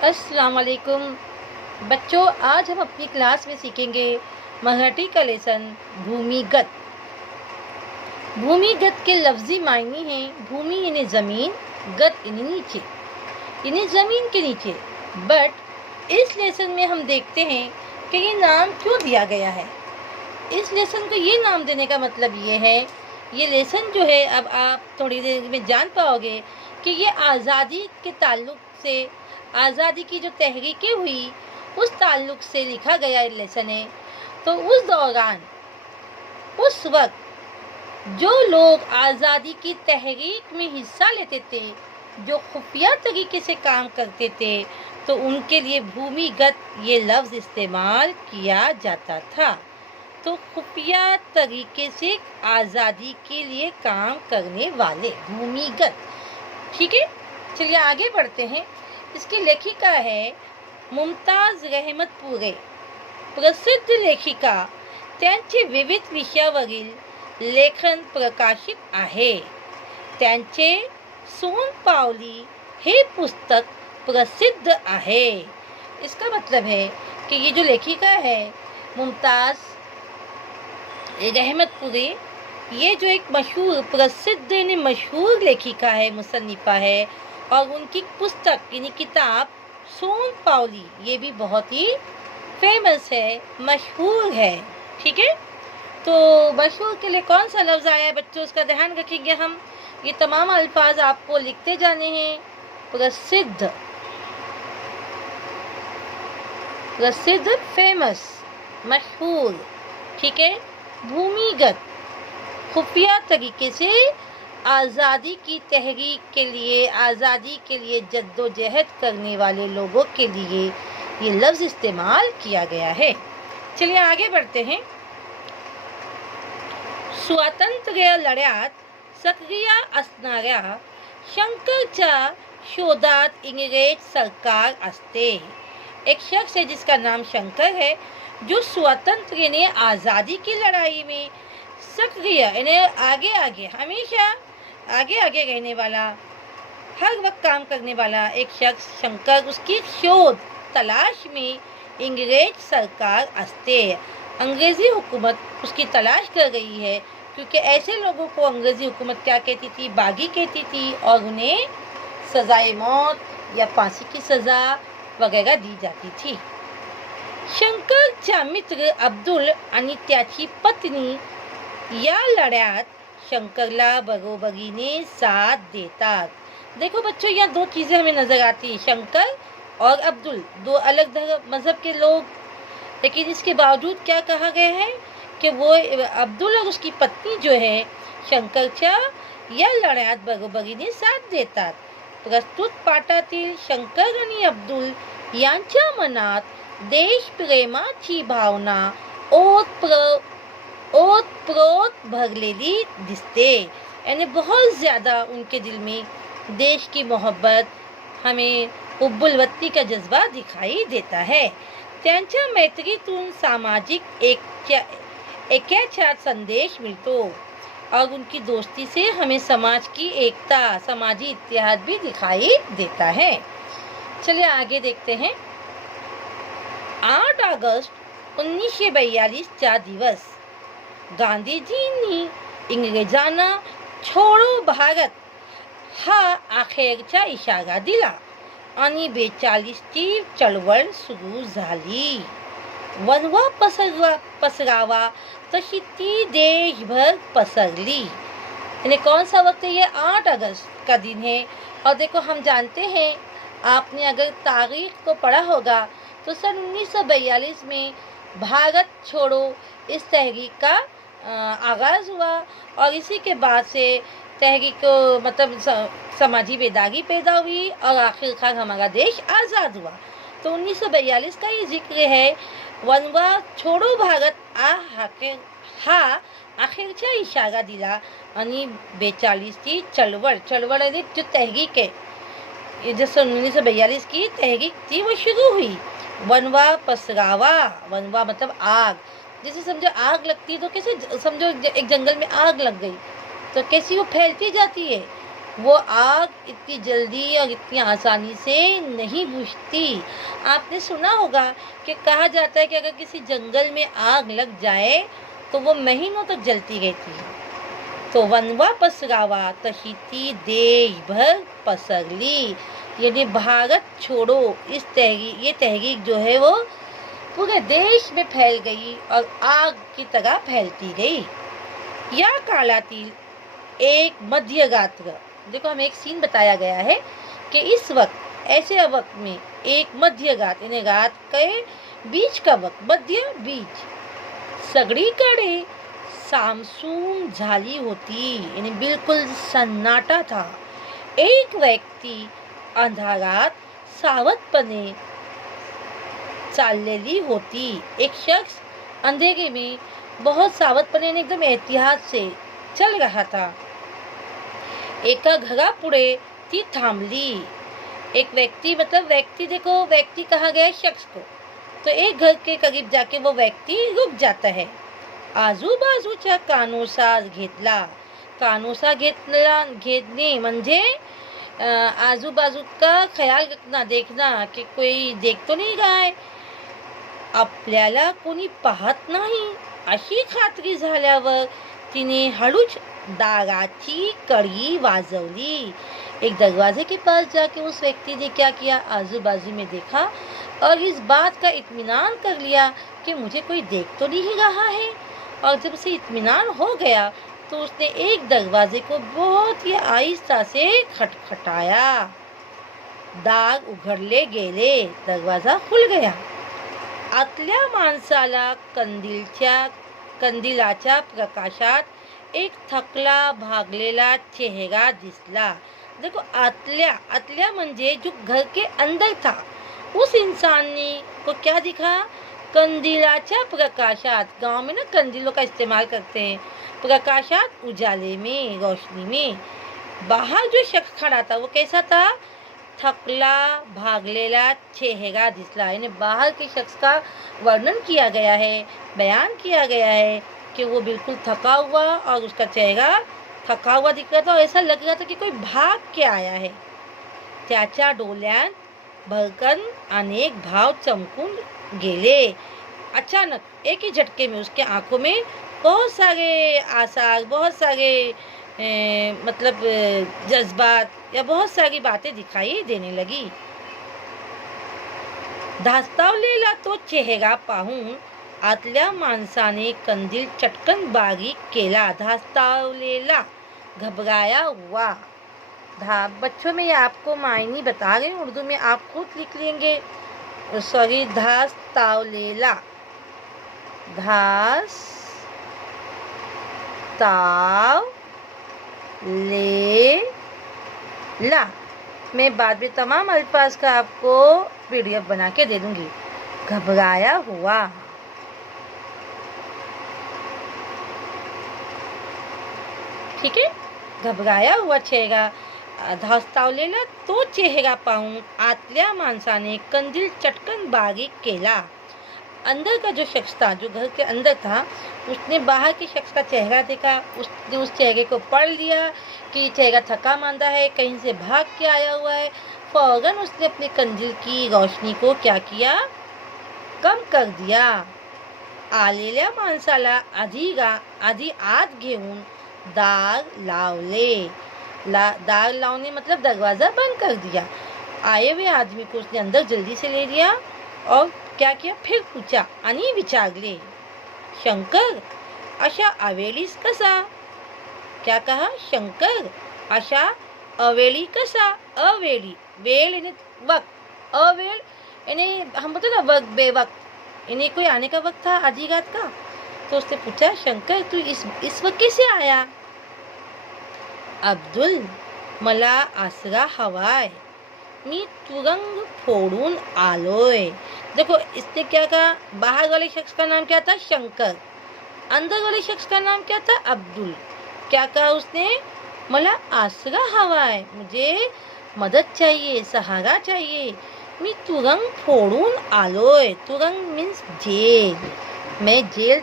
अस्सलाम वालेकुम बच्चों, आज हम अपनी क्लास में सीखेंगे मराठी का लेसन भूमिगत। भूमिगत के लफ्ज़ी मायने हैं भूमि यानी ज़मीन, गत यानी नीचे, यानी ज़मीन के नीचे। बट इस लेसन में हम देखते हैं कि ये नाम क्यों दिया गया है। इस लेसन को ये नाम देने का मतलब ये है, ये लेसन जो है अब आप थोड़ी देर में जान पाओगे कि ये आज़ादी के ताल्लुक़ से, आज़ादी की जो तहरीकें हुई उस ताल्लुक़ से लिखा गया लेसन है। तो उस दौरान, उस वक्त जो लोग आज़ादी की तहरीक में हिस्सा लेते थे, जो खुफिया तरीके से काम करते थे, तो उनके लिए भूमिगत ये लफ्ज़ इस्तेमाल किया जाता था। तो खुफिया तरीके से आज़ादी के लिए काम करने वाले भूमिगत। ठीक है, चलिए आगे बढ़ते हैं। इसकी लेखिका है मुमताज़ रहमतपुरे, प्रसिद्ध लेखिका। त्यांचे विविध विषयावरील लेखन प्रकाशित आहे। त्यांचे सोनपावली हे पुस्तक प्रसिद्ध आहे। इसका मतलब है कि ये जो लेखिका है मुमताज़ रहमतपुरे, ये जो एक मशहूर, प्रसिद्ध यानी मशहूर लेखिका है, मुसन्निफ़ा है, और उनकी पुस्तक यानी किताब सोनपावली ये भी बहुत ही फेमस है, मशहूर है। ठीक है, तो मशहूर के लिए कौन सा लफ्ज़ आया है बच्चों, उसका ध्यान रखेंगे हम। ये तमाम अल्फाज आपको लिखते जाने हैं। प्रसिद्ध, प्रसिद्ध, फेमस, मशहूर। ठीक है, भूमिगत, खुफिया तरीके से आज़ादी की तहरीक के लिए, आज़ादी के लिए जद्दोजहद करने वाले लोगों के लिए ये लफ्ज़ इस्तेमाल किया गया है। चलिए आगे बढ़ते हैं। स्वातंत्र्य लढ्यात सक्रिय असणाऱ्या शंकरच्या शोधात इंग्रज सरकार असते। एक शख्स है जिसका नाम शंकर है, जो स्वतंत्र ने आज़ादी की लड़ाई में सक्रिय यानी आगे आगे, हमेशा आगे आगे रहने वाला, हर वक्त काम करने वाला एक शख्स शंकर, उसकी शोध तलाश में इंग्रज सरकार असते, अंग्रेज़ी हुकूमत उसकी तलाश कर रही है। क्योंकि ऐसे लोगों को अंग्रेज़ी हुकूमत क्या कहती थी, बागी कहती थी, और उन्हें सज़ाए मौत या फांसी की सज़ा वगैरह दी जाती थी। शंकरचा मित्र अब्दुल आणि त्याची पत्नी या लढ्यात शंकरला बरोबरीने साथ देतात। देखो बच्चों, यहाँ दो चीज़ें हमें नज़र आती हैं, शंकर और अब्दुल, दो अलग मज़हब के लोग, लेकिन इसके बावजूद क्या कहा गया है कि वो अब्दुल और उसकी पत्नी जो है शंकरच्या या लढ्यात बरोबरीने साथ देतात। प्रस्तुत पाठातील शंकर आणि अब्दुल यांच्या मनात देशप्रेमाची भावना ओतप्रोत भरलेली दिसते, यानी बहुत ज़्यादा उनके दिल में देश की मोहब्बत, हमें हुब्बुल-वतनी का जज्बा दिखाई देता है। त्यांच्या मैत्रीतून सामाजिक ऐक्याचा संदेश मिलतो, और उनकी दोस्ती से हमें समाज की एकता, समाजी इत्तेहाद भी दिखाई देता है। चलिए आगे देखते हैं। 8 ऑगस्ट 1942चा दिवस गांधीजींनी इंग्रजांना छोडो भारत हा अखेरचा इशारा दिला आणि 42ची चळवळ सुरू झाली। वनवा पसरावा तशी ती देशभर पसरली। यानी कौन सा वक्त है, ये 8 अगस्त का दिन है। और देखो, हम जानते हैं, आपने अगर तारीख को पढ़ा होगा तो सन 1942 में भारत छोड़ो इस तहरीक का आगाज़ हुआ, और इसी के बाद से तहरीक मतलब समाजी बेदारी पैदा हुई, और आखिरकार हमारा देश आज़ाद हुआ। तो 1942 का ये जिक्र है, वनवा छोड़ो भारत हा अखेरचा इशारा दिला आणि 42ची चळवळ, चळवळ यानी जो तहरीक है, ये जो 1942 की तहरीक थी वो शुरू हुई। वनवा पसरावा, वनवा मतलब आग, जैसे समझो आग लगती है तो कैसे, समझो एक जंगल में आग लग गई तो कैसी वो फैलती जाती है, वो आग इतनी जल्दी और इतनी आसानी से नहीं बुझती। आपने सुना होगा कि कहा जाता है कि अगर किसी जंगल में आग लग जाए तो वो महीनों तक जलती रहती है। तो वनवा पसरावा तशी ती देश भर पसरली, यानी भारत छोड़ो ये तहरीक जो है वो पूरे देश में फैल गई और आग की तरह फैलती गई। या काला तिल एक मध्य गात्र, देखो हमें एक सीन बताया गया है कि इस वक्त ऐसे वक्त में एक मध्य गात, यानी रात के बीच का वक्त, मध्य बीच सगड़ी कड़े सामसूम झाली होती, यानी बिल्कुल सन्नाटा था। एक व्यक्ती अंधारात सावधपणे चाललेली होती। एक शख्स अंधेरे में बहुत सावधपणे एकदम एहतियात से चल रहा था। एका घरापुढे ती थांबली। एक व्यक्ति, मतलब व्यक्ति, देखो व्यक्ति कहा गया शख्स को, तो एक घर के करीब जाके वो व्यक्ति रुक जाता है। आजूबाजूच्या कानोसा घेतला। कानोसा घेतणे म्हणजे आजूबाजू का ख्याल रखना, देखना कि कोई देख तो नहीं रहा है, आपल्याला कोणी पाहत नाही अशी खात्री झाल्यावर तिने हळूच दाराची कड़ी वाजवली। एक दरवाजे के पास जाके उस व्यक्ति ने क्या किया, आजू बाजू में देखा और इस बात का इत्मीनान कर लिया कि मुझे कोई देख तो नहीं रहा है। और जब उसे इत्मीनान हो गया तो उसने एक दरवाजे को बहुत ही आहिस्ता से खटखटाया। दार उघडले गेले, दरवाजा खुल गया। आतल्या माणसाला कंदिलाच्या प्रकाशात एक थकला भागलेला चेहरा दिसला। देखो आतल्या म्हणजे जो घर के अंदर था, उस इंसान ने को क्या दिखा, कंदिलाच्या प्रकाशात, गांव में ना कंदिलों का इस्तेमाल करते हैं, प्रकाशात उजाले में, रोशनी में। बाहर जो शख्स खड़ा था वो कैसा था, थकला भागलेला चेहरा दिसला, यानी बाहर के शख्स का वर्णन किया गया है, बयान किया गया है कि वो बिल्कुल थका हुआ और उसका चेहरा थका हुआ दिख रहा था और ऐसा लग रहा था कि कोई भाग के आया है। त्याच्या डोळ्यात भरकन अनेक भाव चमकून गेले। अचानक एक ही झटके में उसके आंखों में बहुत सारे आसार, बहुत सारे मतलब जज्बात या बहुत सारी बातें दिखाई देने लगी। धास्तावलेला तो चेहरा पाहून आतल्या माणसाने कंदील चटकन बारीक केला। धास्तावलेला, घबराया हुआ। बच्चों में ये आपको मायने बता रहे हैं, उर्दू में आप खुद लिख लेंगे। सॉरी, धास्तावलेला, धास ताव ले ला। मैं बाद में तमाम अल्फाज का आपको PDF बना के दे दूंगी। घबराया हुआ, ठीक है, घबराया हुआ चेहरा। धास्तावलेला तो चेहरा पाहून आतल्या माणसाने कंदील चटकन बारीक केला। अंदर का जो शख्स था, जो घर के अंदर था, उसने बाहर के शख्स का चेहरा देखा। उसने उस चेहरे को पढ़ लिया कि चेहरा थका मांदा है, कहीं से भाग के आया हुआ है। फौरन उसने अपने कंदील की रोशनी को क्या किया, कम कर दिया। आलेल्या माणसाला आधी आत घेऊन दार लावले। दार लावने मतलब दरवाजा बंद कर दिया। आए हुए आदमी को उसने अंदर जल्दी से ले लिया और क्या किया, फिर पूछा आणि विचारले, शंकर अशा अवेळीस कसा। क्या कहा, शंकर अशा अवेळी कसा। अवेळी, वेळ यानी वक्त, अवेळ यानी हम बोलते ना वक्त, बेवक्त, यानी कोई आने का वक्त था आधी रात का। तो उसने पूछा, शंकर तू इस वक्त कैसे आया। अब्दुल, मला आसरा हवाय, मी तुरंग फोड़ून आलोय। देखो इसने क्या कहा, बाहर वाले शख्स का नाम क्या था, शंकर। अंदर वाले शख्स का नाम क्या था, अब्दुल। क्या कहा उसने, मला आसरा हवाय, मुझे मदद चाहिए, सहारा चाहिए। मी तुरंग फोड़ून आलोय। तुरंग मीन्स जेल। मैं जेल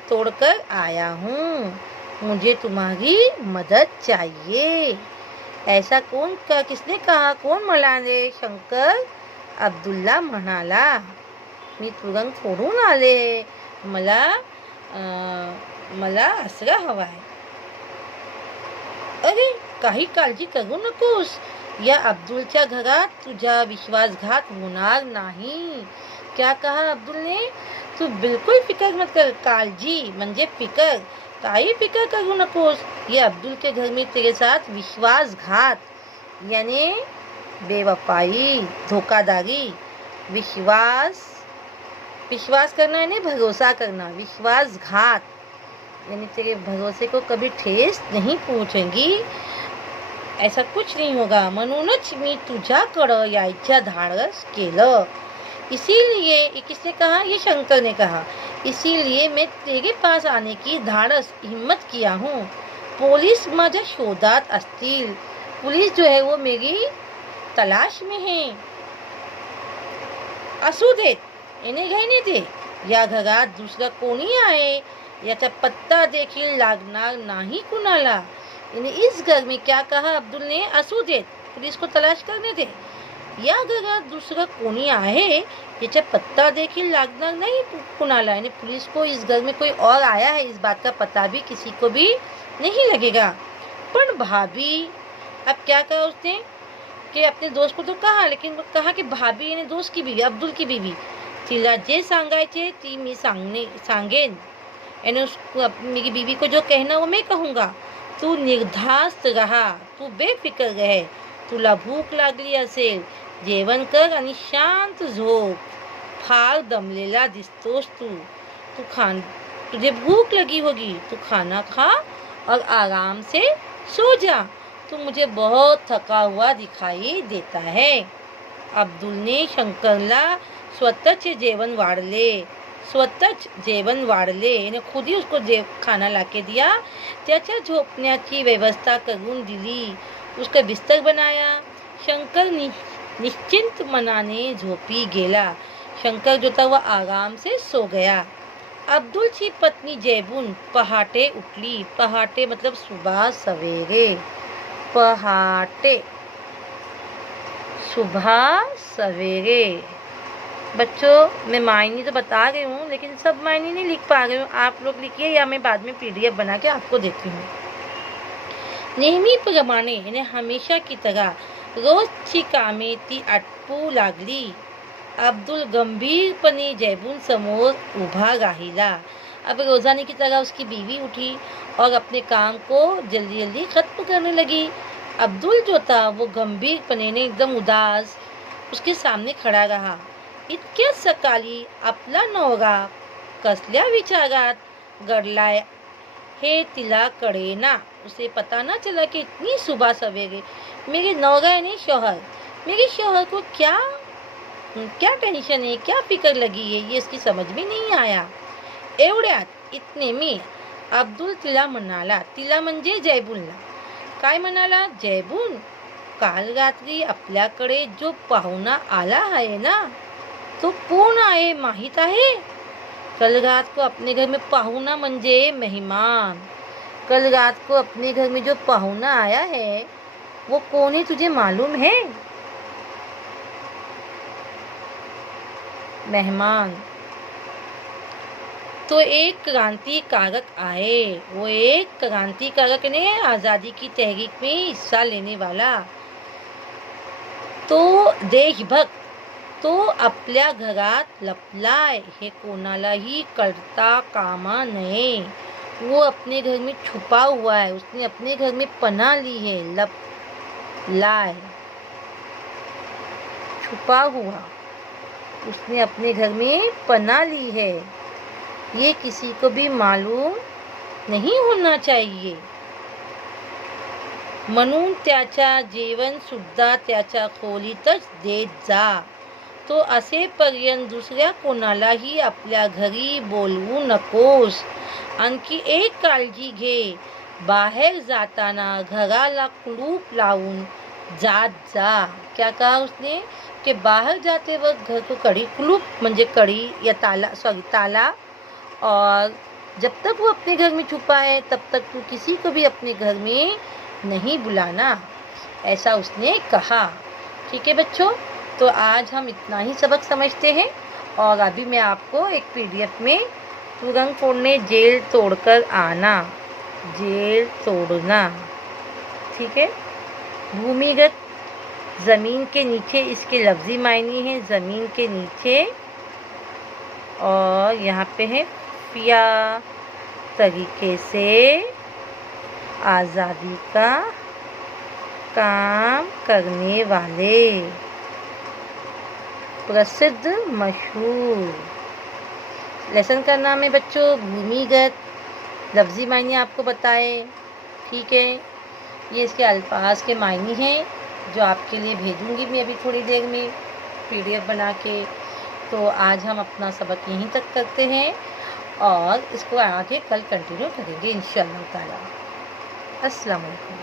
तोड़कर आया हूँ। मुझे तुम्हारी मदद चाहिए। ऐसा किसने कहा? कोण म्हणाले? शंकर. अब्दुल्ला म्हणाला, मी तुरंत फोडून आले. मला मला आसरा हवा आहे. अरे, काही काळजी करू नकोस. या अब्दुलच्या घरात तुझा विश्वासघात होणार नाही. क्या कहा अब्दुल ने? तू बिल्कुल फिक्र मत कर. काळजी म्हणजे फिक्र. काही फिक्र करू नकोस. ये अब्दुल के घर में तेरे साथ विश्वासघात यानी बेवफाई, धोखाधड़ी, विश्वास करना यानी भरोसा करना, विश्वासघात यानी तेरे भरोसे को कभी ठेस नहीं पहुंचेगी. ऐसा कुछ नहीं होगा. म्हणूनच मी तुझ्याकडं यायचं धाडस केलं. इसीलिए, किसने कहा? ये शंकर ने कहा. इसीलिए मैं तेरे पास आने की धाडस हिम्मत किया हूँ. पोलीस माझ्या शोधात असतील. पुलिस जो है वो मेरी तलाश में है. असू देत, येणे घेणे दे. या घरात दुसरं कोणी आहे याचा पत्ता देखील लागणार नाही कुणाला. यानी इस घर में, क्या कहा अब्दुल ने? असू देत, पुलिस को तलाश करने दे. या घरात दुसरं कोणी आहे याचा पत्ता देखील लागणार नहीं कुणाला. यानी पुलिस को इस घर में कोई और आया है इस बात का पता भी किसी को भी नहीं लगेगा. पण भाभी, अब क्या कहा उसने कि अपने दोस्त को तो कहा, लेकिन कहा कि भाभी यानी दोस्त की बीवी, अब्दुल की बीवी, तिला जे सांगायचे ती मी सांगेन. यानी उसको, मेरी बीवी को जो कहना वो मैं कहूँगा. तू निर्धास्त रहा, तू बेफिक्र रहे. तुला भूक लागली असेल, जेवण कर आणि शांत झोप. फार दमलेला दिसतोस तू. तुझे भूक लगी होगी, तू खाना खा और आराम से सो जा. तू मुझे बहुत थका हुआ दिखाई देता है. अब्दुलने शंकरला स्वतःच जेवण वाढले. यानी खुद ही उसको खाना लाके दिया. त्याच्या झोपण्याची व्यवस्था करून दिली. उसका बिस्तर बनाया. शंकर निश्चिंत मनाने झोपी गेला. शंकर जो था वह आराम से सो गया. अब्दुलची पत्नी जैबून पहाटे उठली. पहाटे मतलब सुबह सवेरे. पहाटे, सुबह सवेरे. बच्चों, मैं मायने तो बता रही हूँ, लेकिन सब मायने नहीं लिख पा रही हूँ. आप लोग लिखिए या मैं बाद में PDF बना के आपको देती हूँ. नेहमीप्रमाणे यानी हमेशा की तरह रोजची कामे ती आटपू लागली. अब्दुल गंभीरपणे जैबून समोर उभा राहिला. अब रोजाने की तरह उसकी बीवी उठी और अपने काम को जल्दी जल्दी खत्म करने लगी. अब्दुल जो था वो गंभीरपणे ने एकदम उदास उसके सामने खड़ा रहा. इतक्या सकाळी आपला नवरा कसल्या विचारात गडलाय हे तिला कळेना. उसे पता ना चला कि इतनी सुबह सवेरे मेरे नौरा यानी शौहर, मेरे शौहर को क्या टेंशन है, क्या फिक्र लगी है, ये इसकी समझ में नहीं आया. एवढ्यात इतने मी अब्दुल तिला म्हणाला. तिला म्हणजे जैबूनला. काय म्हणाला? जैबून, काल रात्री आपल्याकडे जो पाहुणा आला आहे ना, तो कोण आहे माहित आहे? कल रात को अपने घर में पाहुणा म्हणजे मेहमान. कल रात को अपने घर में जो पाहुणा आया है वो कौन है तुझे मालूम है? मेहमान तो एक क्रांतिकारक आए. वो एक क्रांतिकारक ने आज़ादी की तहरीक में हिस्सा लेने वाला. तो देशभक्त तो आपल्या घरात लपलाय हे कोणालाही कळता कामा नये. वो अपने घर में छुपा हुआ है. उसने अपने घर में पनाह ली है. लाए, छुपा हुआ. उसने अपने घर में पनाह ली है. ये किसी को भी मालूम नहीं होना चाहिए. म्हणून त्याच्या जेवण सुद्धा त्याच्या खोलीतच देत जा. तो असेपर्यंत दुसऱ्या कोणालाही आपल्या घरी बोलवू नकोस. आणखी एक काळजी घे. बाहेर जाताना घराला कुलूप लावून जात जा. क्या कहा उसने कि बाहर जाते वक्त घर को कुलूप म्हणजे कड़ी या ताला और जब तक वो अपने घर में छुपा है तब तक तू किसी को भी अपने घर में नहीं बुलाना, ऐसा उसने कहा। ठीक है बच्चों, तो आज हम इतना ही सबक समझते हैं और अभी मैं आपको एक पीडीएफ में तुरंग फोड़ने जेल तोड़कर आना, जेल तोड़ना। ठीक है, भूमिगत ज़मीन के नीचे, इसके लफ्ज़ी मायने हैं ज़मीन के नीचे, और यहाँ पे है खुफिया तरीके से आज़ादी का काम करने वाले, प्रसिद्ध मशहूर। लेसन का नाम है बच्चों भूमिगत, लफ्ज़ी मायने आपको बताए। ठीक है, ये इसके अल्फाज के मायने हैं जो आपके लिए भेजूंगी मैं अभी थोड़ी देर में पीडीएफ बना के। तो आज हम अपना सबक यहीं तक करते हैं और इसको आगे कल कंटिन्यू करेंगे इंशाअल्लाह ताला। अस्सलाम वालेकुम।